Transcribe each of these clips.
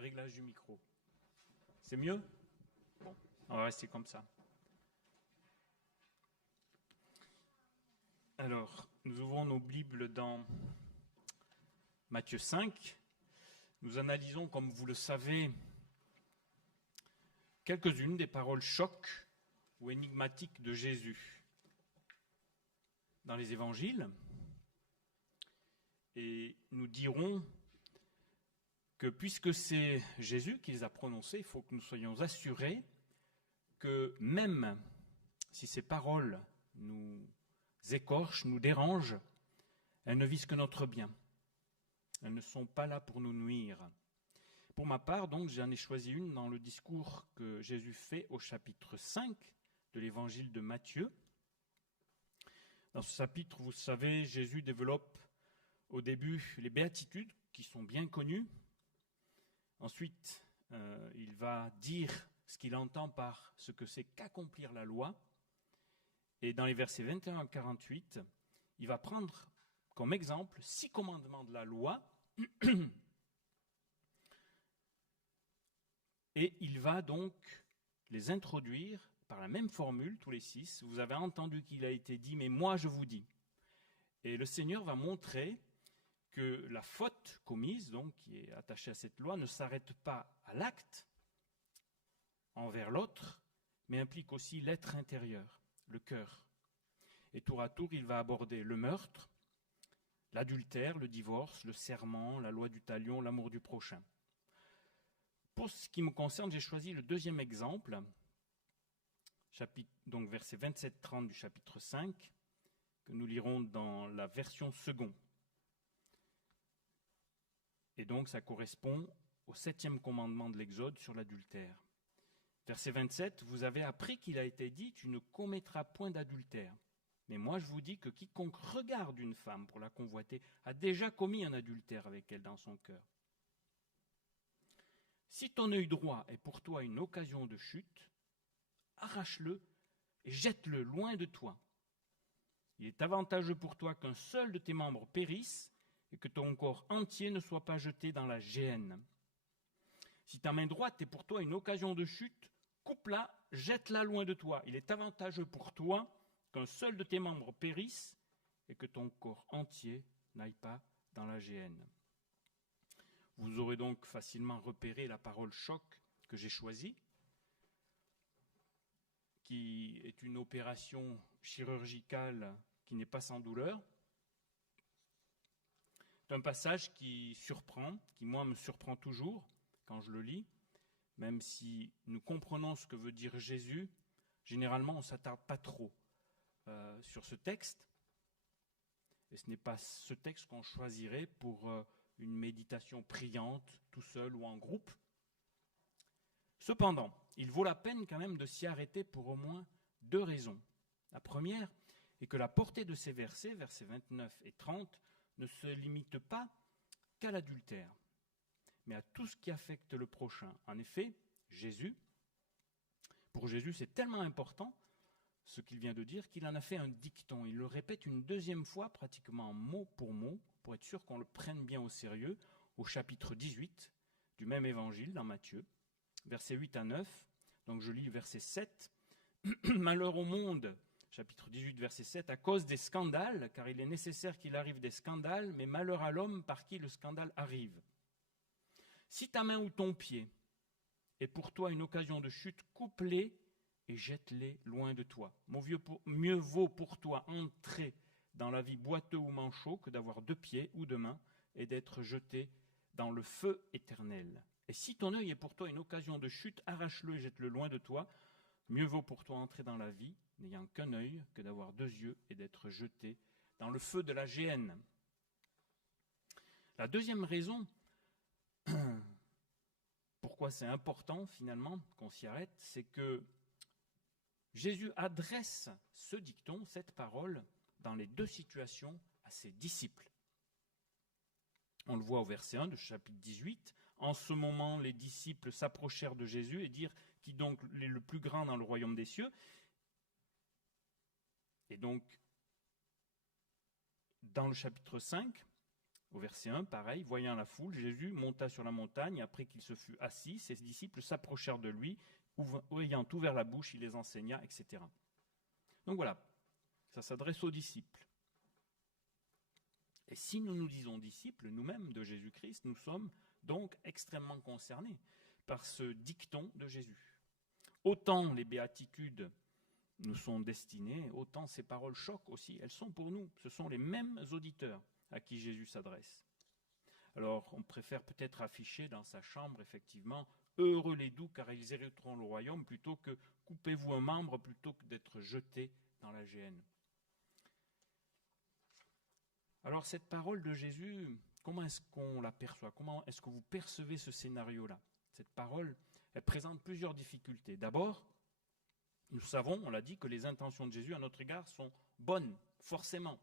Réglage du micro. C'est mieux? Bon, on va rester comme ça. Alors, nous ouvrons nos Bibles dans Matthieu 5. Nous analysons, comme vous le savez, quelques-unes des paroles chocs ou énigmatiques de Jésus dans les évangiles. Et nous dirons que puisque c'est Jésus qui les a prononcées, il faut que nous soyons assurés que même si ces paroles nous écorchent, nous dérangent, elles ne visent que notre bien. Elles ne sont pas là pour nous nuire. Pour ma part, donc, j'en ai choisi une dans le discours que Jésus fait au chapitre 5 de l'évangile de Matthieu. Dans ce chapitre, vous savez, Jésus développe au début les béatitudes qui sont bien connues. Ensuite, il va dire ce qu'il entend par ce que c'est qu'accomplir la loi. Et dans les versets 21 à 48, il va prendre comme exemple 6 commandements de la loi et il va donc les introduire par la même formule, tous les 6. Vous avez entendu qu'il a été dit, mais moi je vous dis. Et le Seigneur va montrer que la faute commise, donc qui est attachée à cette loi, ne s'arrête pas à l'acte envers l'autre, mais implique aussi l'être intérieur, le cœur. Et tour à tour, il va aborder le meurtre, l'adultère, le divorce, le serment, la loi du talion, l'amour du prochain. Pour ce qui me concerne, j'ai choisi le deuxième exemple, donc versets 27-30 du chapitre 5, que nous lirons dans la version seconde. Et donc ça correspond au 7e commandement de l'Exode sur l'adultère. Verset 27, vous avez appris qu'il a été dit, tu ne commettras point d'adultère. Mais moi je vous dis que quiconque regarde une femme pour la convoiter a déjà commis un adultère avec elle dans son cœur. Si ton œil droit est pour toi une occasion de chute, arrache-le et jette-le loin de toi. Il est avantageux pour toi qu'un seul de tes membres périsse et que ton corps entier ne soit pas jeté dans la géhenne. Si ta main droite est pour toi une occasion de chute, coupe-la, jette-la loin de toi. Il est avantageux pour toi qu'un seul de tes membres périsse et que ton corps entier n'aille pas dans la géhenne. Vous aurez donc facilement repéré la parole choc que j'ai choisie, qui est une opération chirurgicale qui n'est pas sans douleur. C'est un passage qui surprend, qui moi me surprend toujours quand je le lis, même si nous comprenons ce que veut dire Jésus, généralement on ne s'attarde pas trop sur ce texte, et ce n'est pas ce texte qu'on choisirait pour une méditation priante, tout seul ou en groupe. Cependant, il vaut la peine quand même de s'y arrêter pour au moins 2 raisons. La première est que la portée de ces versets, versets 29 et 30, ne se limite pas qu'à l'adultère, mais à tout ce qui affecte le prochain. En effet, pour Jésus, c'est tellement important ce qu'il vient de dire qu'il en a fait un dicton. Il le répète une 2e fois, pratiquement mot, pour être sûr qu'on le prenne bien au sérieux, au chapitre 18 du même évangile dans Matthieu, versets 8 à 9. Donc je lis verset 7. « Malheur au monde » chapitre 18, verset 7, « à cause des scandales, car il est nécessaire qu'il arrive des scandales, mais malheur à l'homme par qui le scandale arrive. Si ta main ou ton pied est pour toi une occasion de chute, coupe-les et jette-les loin de toi. Mieux vaut pour toi entrer dans la vie boiteux ou manchot que d'avoir 2 pieds ou 2 mains et d'être jeté dans le feu éternel. Et si ton œil est pour toi une occasion de chute, arrache-le et jette-le loin de toi. Mieux vaut pour toi entrer dans la vie n'ayant qu'un œil que d'avoir 2 yeux et d'être jeté dans le feu de la géhenne. » La deuxième raison pourquoi c'est important finalement qu'on s'y arrête, c'est que Jésus adresse ce dicton, cette parole, dans les 2 situations à ses disciples. On le voit au verset 1 de chapitre 18. En ce moment, les disciples s'approchèrent de Jésus et dirent « Qui donc est le plus grand dans le royaume des cieux ?» Et donc, dans le chapitre 5, Au verset 1, pareil, voyant la foule, Jésus monta sur la montagne. Après qu'il se fut assis, ses disciples s'approchèrent de lui. Ayant ouvert la bouche, il les enseigna, etc. Donc voilà, ça s'adresse aux disciples. Et si nous nous disons disciples, nous-mêmes de Jésus-Christ, nous sommes donc extrêmement concernés par ce dicton de Jésus. Autant les béatitudes nous sont destinées, autant ces paroles choquent aussi. Elles sont pour nous, ce sont les mêmes auditeurs à qui Jésus s'adresse. Alors, on préfère peut-être afficher dans sa chambre, effectivement, « Heureux les doux, car ils hériteront le royaume », plutôt que « Coupez-vous un membre », plutôt que d'être jeté dans la géhenne. Alors, cette parole de Jésus, comment est-ce qu'on la perçoit? Comment est-ce que vous percevez ce scénario-là? Cette parole, elle présente plusieurs difficultés. D'abord, nous savons, on l'a dit, que les intentions de Jésus à notre égard sont bonnes, forcément.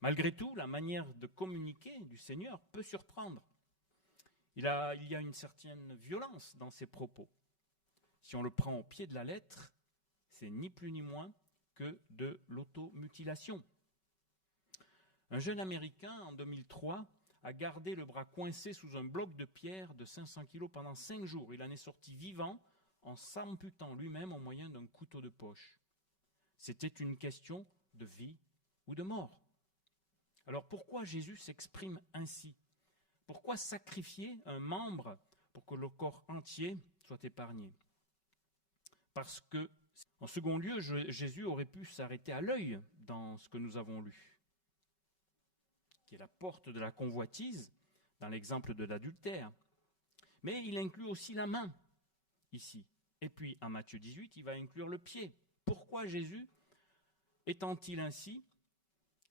Malgré tout, la manière de communiquer du Seigneur peut surprendre. Il y a une certaine violence dans ses propos. Si on le prend au pied de la lettre, c'est ni plus ni moins que de l'automutilation. Un jeune Américain, en 2003, a gardé le bras coincé sous un bloc de pierre de 500 kilos pendant 5 jours. Il en est sorti vivant en s'amputant lui-même au moyen d'un couteau de poche. C'était une question de vie ou de mort. Alors pourquoi Jésus s'exprime ainsi? Pourquoi sacrifier un membre pour que le corps entier soit épargné? Parce que, en second lieu, Jésus aurait pu s'arrêter à l'œil dans ce que nous avons lu, qui est la porte de la convoitise, dans l'exemple de l'adultère. Mais il inclut aussi la main, ici. Et puis, en Matthieu 18, il va inclure le pied. Pourquoi Jésus étend-il ainsi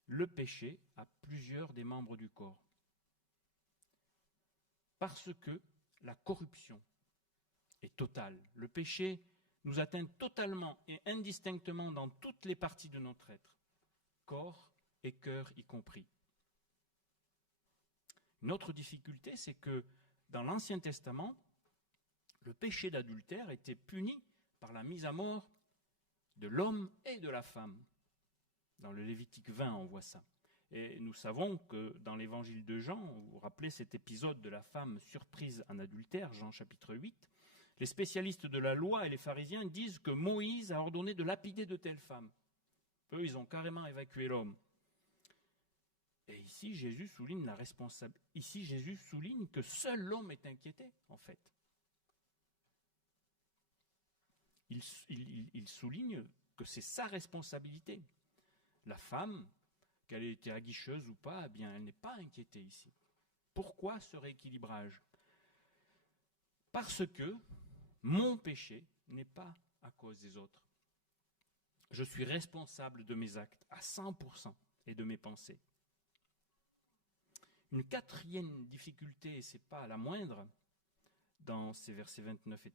le péché à plusieurs des membres du corps? Parce que la corruption est totale. Le péché nous atteint totalement et indistinctement dans toutes les parties de notre être, corps et cœur y compris. Une autre difficulté, c'est que dans l'Ancien Testament, le péché d'adultère était puni par la mise à mort de l'homme et de la femme. Dans le Lévitique 20, on voit ça. Et nous savons que dans l'évangile de Jean, vous vous rappelez cet épisode de la femme surprise en adultère, Jean chapitre 8, les spécialistes de la loi et les pharisiens disent que Moïse a ordonné de lapider de telles femmes. Eux, ils ont carrément évacué l'homme. Et ici, Jésus souligne la responsabilité. Ici, Jésus souligne que seul l'homme est inquiété, en fait. Il souligne que c'est sa responsabilité. La femme, qu'elle ait été aguicheuse ou pas, eh bien, elle n'est pas inquiétée ici. Pourquoi ce rééquilibrage? Parce que mon péché n'est pas à cause des autres. Je suis responsable de mes actes à 100% et de mes pensées. Une quatrième difficulté, et ce n'est pas la moindre, dans ces versets 29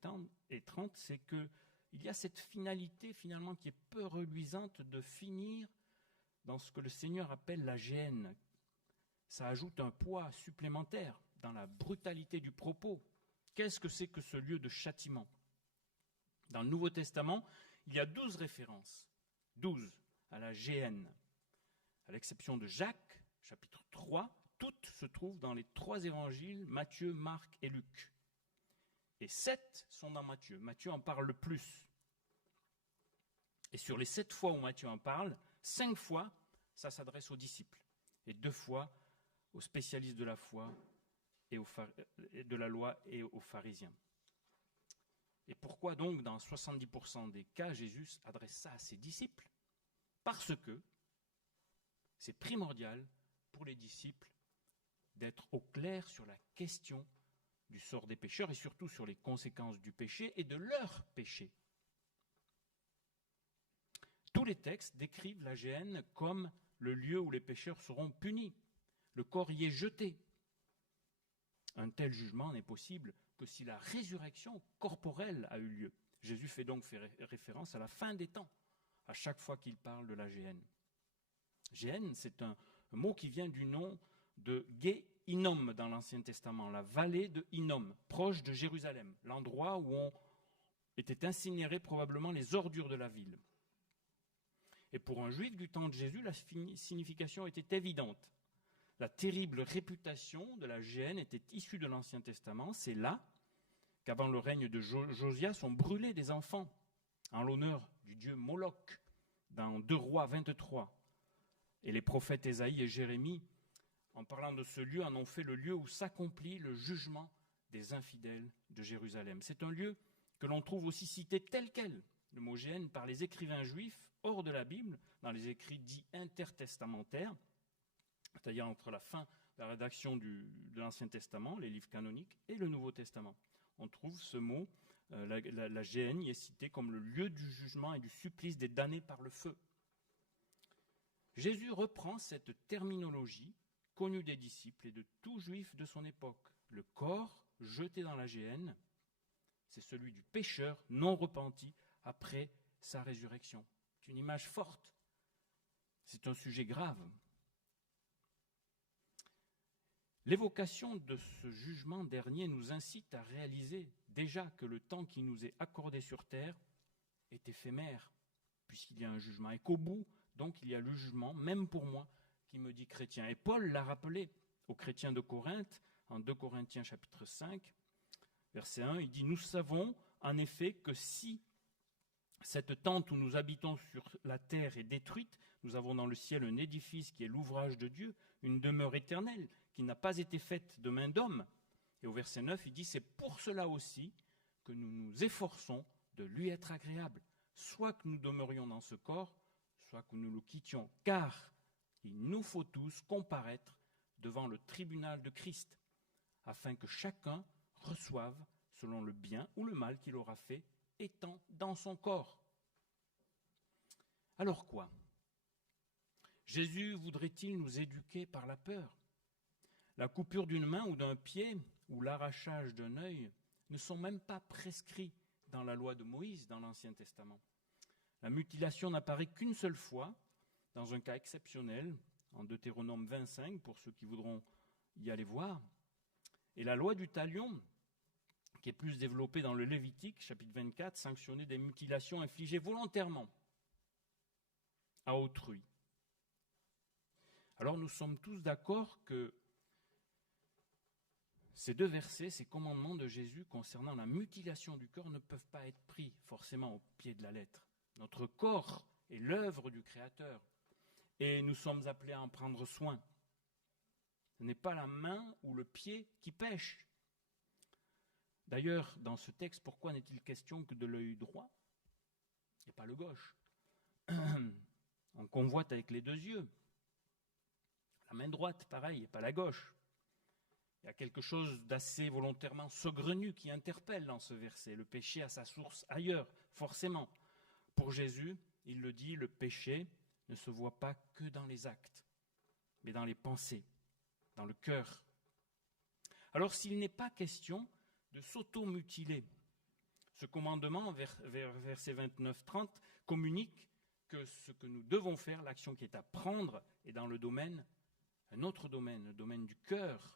et 30, c'est qu'il y a cette finalité finalement qui est peu reluisante de finir dans ce que le Seigneur appelle la géhenne. Ça ajoute un poids supplémentaire dans la brutalité du propos. Qu'est-ce que c'est que ce lieu de châtiment? Dans le Nouveau Testament, il y a 12 références, 12 à la géhenne. À l'exception de Jacques, chapitre 3, toutes se trouvent dans les 3 évangiles, Matthieu, Marc et Luc. Et 7 sont dans Matthieu. Matthieu en parle le plus. Et sur les 7 fois où Matthieu en parle, 5 fois, ça s'adresse aux disciples. Et 2 fois aux spécialistes de la foi et de la loi et aux pharisiens. Et pourquoi donc, dans 70% des cas, Jésus adresse ça à ses disciples? Parce que c'est primordial pour les disciples d'être au clair sur la question du sort des pécheurs et surtout sur les conséquences du péché et de leur péché. Tous les textes décrivent la géhenne comme le lieu où les pécheurs seront punis. Le corps y est jeté. Un tel jugement n'est possible que si la résurrection corporelle a eu lieu. Jésus fait donc référence à la fin des temps, à chaque fois qu'il parle de la géhenne. Géhenne, c'est un mot qui vient du nom de Gué-Hinnom dans l'Ancien Testament, la vallée de Hinnom, proche de Jérusalem, l'endroit où ont été incinérées probablement les ordures de la ville. Et pour un juif du temps de Jésus, la signification était évidente. la terrible réputation de la géhenne était issue de l'Ancien Testament. C'est là qu'avant le règne de Josias, on brûlait des enfants en l'honneur du dieu Moloch, dans 2 Rois 23. Et les prophètes Ésaïe et Jérémie, en parlant de ce lieu, en ont fait le lieu où s'accomplit le jugement des infidèles de Jérusalem. C'est un lieu que l'on trouve aussi cité tel quel, le mot géhenne, par les écrivains juifs hors de la Bible, dans les écrits dits intertestamentaires, c'est-à-dire entre la fin de la rédaction de l'Ancien Testament, les livres canoniques, et le Nouveau Testament. On trouve ce mot, la géhenne, y est citée comme le lieu du jugement et du supplice des damnés par le feu. Jésus reprend cette terminologie connue des disciples et de tout juif de son époque. Le corps jeté dans la géhenne, c'est celui du pécheur non repenti après sa résurrection. C'est une image forte. C'est un sujet grave. L'évocation de ce jugement dernier nous incite à réaliser déjà que le temps qui nous est accordé sur terre est éphémère, puisqu'il y a un jugement, et qu'au bout, donc, il y a le jugement, même pour moi, qui me dit chrétien. Et Paul l'a rappelé aux chrétiens de Corinthe, en 2 Corinthiens chapitre 5, verset 1, il dit « Nous savons en effet que si cette tente où nous habitons sur la terre est détruite, nous avons dans le ciel un édifice qui est l'ouvrage de Dieu, une demeure éternelle qui n'a pas été faite de main d'homme. » Et au verset 9, il dit « C'est pour cela aussi que nous nous efforçons de lui être agréable, soit que nous demeurions dans ce corps, soit que nous le quittions, car il nous faut tous comparaître devant le tribunal de Christ, afin que chacun reçoive selon le bien ou le mal qu'il aura fait, étant dans son corps. » Alors quoi ? Jésus voudrait-il nous éduquer par la peur ? La coupure d'une main ou d'un pied ou l'arrachage d'un œil ne sont même pas prescrits dans la loi de Moïse, dans l'Ancien Testament. La mutilation n'apparaît qu'une seule fois, dans un cas exceptionnel, en Deutéronome 25, pour ceux qui voudront y aller voir. Et la loi du talion, qui est plus développée dans le Lévitique, chapitre 24, sanctionnait des mutilations infligées volontairement à autrui. Alors nous sommes tous d'accord que ces deux versets, ces commandements de Jésus concernant la mutilation du corps ne peuvent pas être pris forcément au pied de la lettre. Notre corps est l'œuvre du Créateur et nous sommes appelés à en prendre soin. Ce n'est pas la main ou le pied qui pêche. D'ailleurs, dans ce texte, pourquoi n'est-il question que de l'œil droit et pas le gauche ? On convoite avec les deux yeux. La main droite, pareil, et pas la gauche. Il y a quelque chose d'assez volontairement saugrenu qui interpelle dans ce verset. Le péché a sa source ailleurs, forcément. Pour Jésus, il le dit, le péché ne se voit pas que dans les actes, mais dans les pensées, dans le cœur. Alors s'il n'est pas question de s'auto-mutiler, ce commandement, vers versets 29-30, communique que ce que nous devons faire, l'action qui est à prendre, est dans le domaine, un autre domaine, le domaine du cœur,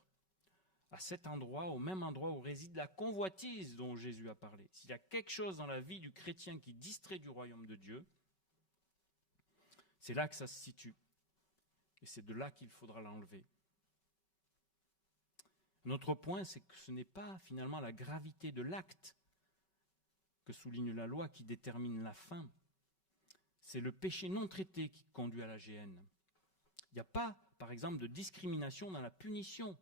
à cet endroit, au même endroit où réside la convoitise dont Jésus a parlé. S'il y a quelque chose dans la vie du chrétien qui distrait du royaume de Dieu, c'est là que ça se situe. Et c'est de là qu'il faudra l'enlever. Un autre point, c'est que ce n'est pas finalement la gravité de l'acte que souligne la loi qui détermine la fin. C'est le péché non traité qui conduit à la géhenne. Il n'y a pas, par exemple, de discrimination dans la punition.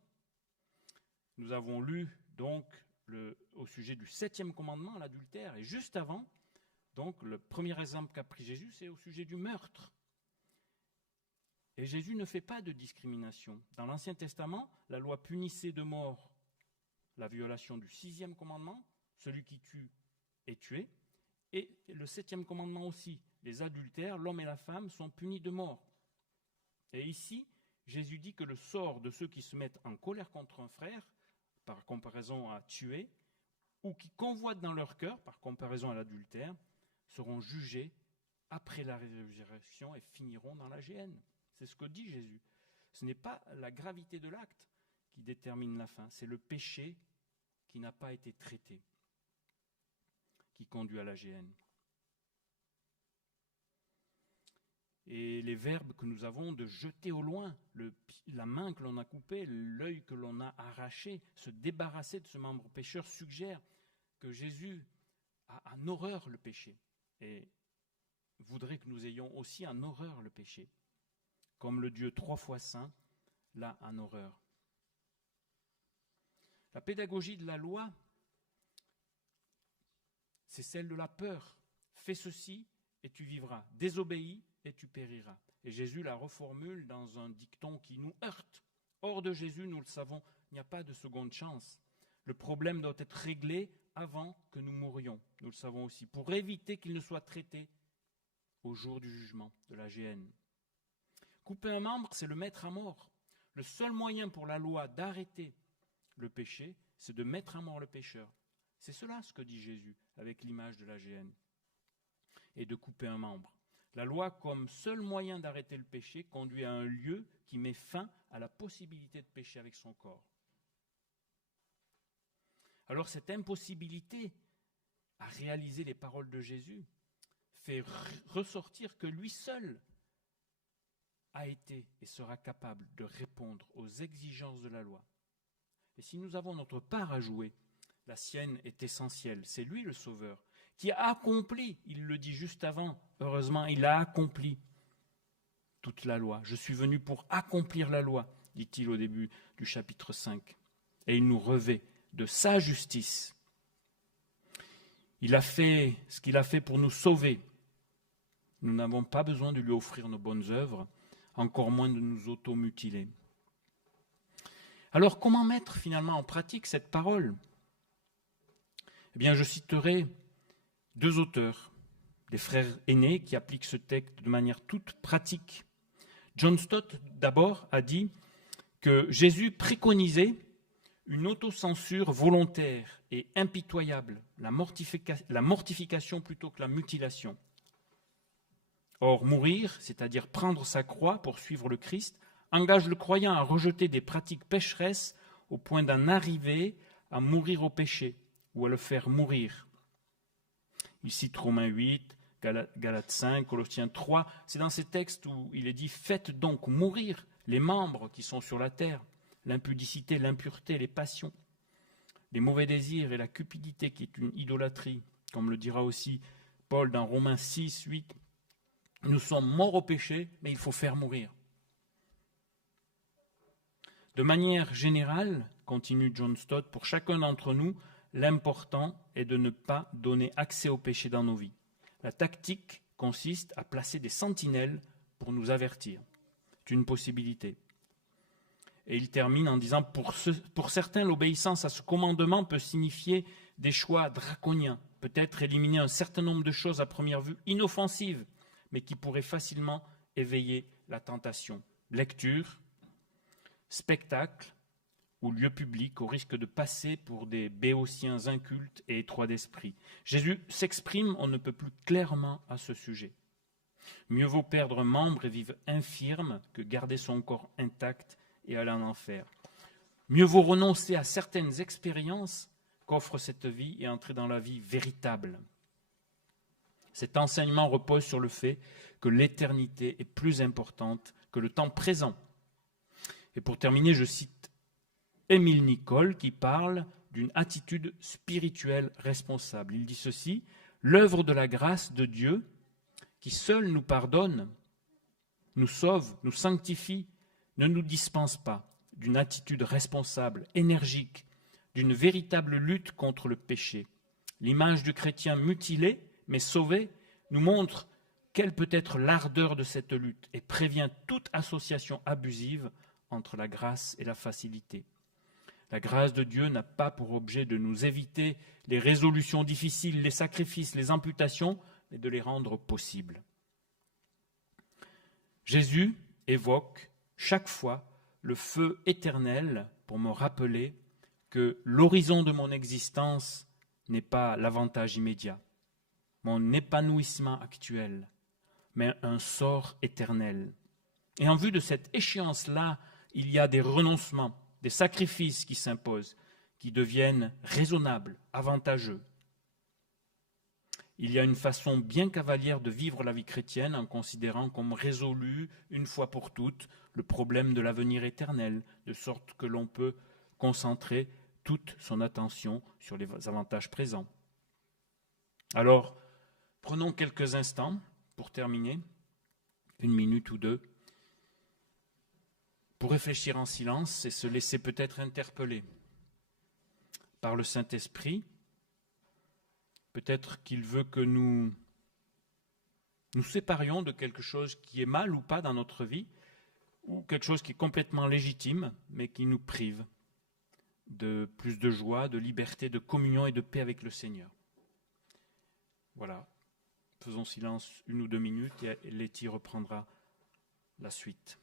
Nous avons lu donc au sujet du 7e commandement, l'adultère, et juste avant, donc le premier exemple qu'a pris Jésus, c'est au sujet du meurtre. Et Jésus ne fait pas de discrimination. Dans l'Ancien Testament, la loi punissait de mort la violation du 6e commandement, celui qui tue est tué, et le 7e commandement aussi. Les adultères, l'homme et la femme, sont punis de mort. Et ici, Jésus dit que le sort de ceux qui se mettent en colère contre un frère, par comparaison à tuer, ou qui convoitent dans leur cœur, par comparaison à l'adultère, seront jugés après la résurrection et finiront dans la géhenne. C'est ce que dit Jésus. Ce n'est pas la gravité de l'acte qui détermine la fin, c'est le péché qui n'a pas été traité, qui conduit à la géhenne. et les verbes que nous avons de jeter au loin, la main que l'on a coupée, l'œil que l'on a arraché, se débarrasser de ce membre pécheur suggère que Jésus a en horreur le péché et voudrait que nous ayons aussi en horreur le péché, comme le Dieu 3 fois saint l'a en horreur. La pédagogie de la loi, c'est celle de la peur. Fais ceci et tu vivras. Désobéis et tu périras. Et Jésus la reformule dans un dicton qui nous heurte. Hors de Jésus, nous le savons, il n'y a pas de seconde chance. Le problème doit être réglé avant que nous mourions. Nous le savons aussi, pour éviter qu'il ne soit traité au jour du jugement, de la géhenne. Couper un membre, c'est le mettre à mort. Le seul moyen pour la loi d'arrêter le péché, c'est de mettre à mort le pécheur. C'est cela ce que dit Jésus avec l'image de la géhenne. Et de couper un membre. La loi, comme seul moyen d'arrêter le péché, conduit à un lieu qui met fin à la possibilité de pécher avec son corps. Alors cette impossibilité à réaliser les paroles de Jésus fait ressortir que lui seul a été et sera capable de répondre aux exigences de la loi. Et si nous avons notre part à jouer, la sienne est essentielle. C'est lui le Sauveur qui a accompli, il le dit juste avant, heureusement, il a accompli toute la loi. Je suis venu pour accomplir la loi, dit-il au début du chapitre 5. Et il nous revêt de sa justice. Il a fait ce qu'il a fait pour nous sauver. Nous n'avons pas besoin de lui offrir nos bonnes œuvres, encore moins de nous auto-mutiler. Alors, comment mettre finalement en pratique cette parole ? Eh bien, je citerai 2 auteurs, des frères aînés qui appliquent ce texte de manière toute pratique. John Stott, d'abord, a dit que Jésus préconisait une autocensure volontaire et impitoyable, la mortification plutôt que la mutilation. Or, mourir, c'est-à-dire prendre sa croix pour suivre le Christ, engage le croyant à rejeter des pratiques pécheresses au point d'en arriver à mourir au péché ou à le faire mourir. Il cite Romains 8, Galates 5, Colossiens 3. C'est dans ces textes où il est dit « Faites donc mourir les membres qui sont sur la terre, l'impudicité, l'impureté, les passions, les mauvais désirs et la cupidité qui est une idolâtrie. » Comme le dira aussi Paul dans Romains 6, 8. Nous sommes morts au péché, mais il faut faire mourir. De manière générale, continue John Stott, pour chacun d'entre nous, l'important est de ne pas donner accès au péché dans nos vies. La tactique consiste à placer des sentinelles pour nous avertir. C'est une possibilité. Et il termine en disant, pour certains, l'obéissance à ce commandement peut signifier des choix draconiens, peut-être éliminer un certain nombre de choses à première vue inoffensives, mais qui pourraient facilement éveiller la tentation. Lecture, spectacle ou lieu public, au risque de passer pour des béotiens incultes et étroits d'esprit. Jésus s'exprime, on ne peut plus clairement à ce sujet. Mieux vaut perdre un membre et vivre infirme que garder son corps intact et aller en enfer. Mieux vaut renoncer à certaines expériences qu'offre cette vie et entrer dans la vie véritable. Cet enseignement repose sur le fait que l'éternité est plus importante que le temps présent. Et pour terminer, je cite Émile Nicole qui parle d'une attitude spirituelle responsable. Il dit ceci, « L'œuvre de la grâce de Dieu, qui seul nous pardonne, nous sauve, nous sanctifie, ne nous dispense pas d'une attitude responsable, énergique, d'une véritable lutte contre le péché. L'image du chrétien mutilé, mais sauvé, nous montre quelle peut être l'ardeur de cette lutte et prévient toute association abusive entre la grâce et la facilité. La grâce de Dieu n'a pas pour objet de nous éviter les résolutions difficiles, les sacrifices, les amputations, mais de les rendre possibles. » Jésus évoque chaque fois le feu éternel pour me rappeler que l'horizon de mon existence n'est pas l'avantage immédiat, mon épanouissement actuel, mais un sort éternel. Et en vue de cette échéance-là, il y a des renoncements, des sacrifices qui s'imposent, qui deviennent raisonnables, avantageux. Il y a une façon bien cavalière de vivre la vie chrétienne en considérant comme résolu, une fois pour toutes, le problème de l'avenir éternel, de sorte que l'on peut concentrer toute son attention sur les avantages présents. Alors, prenons quelques instants pour terminer, 1 minute ou 2, pour réfléchir en silence et se laisser peut-être interpeller par le Saint-Esprit. Peut-être qu'il veut que nous séparions de quelque chose qui est mal ou pas dans notre vie, ou quelque chose qui est complètement légitime, mais qui nous prive de plus de joie, de liberté, de communion et de paix avec le Seigneur. Voilà. Faisons silence 1 ou 2 minutes et Letty reprendra la suite.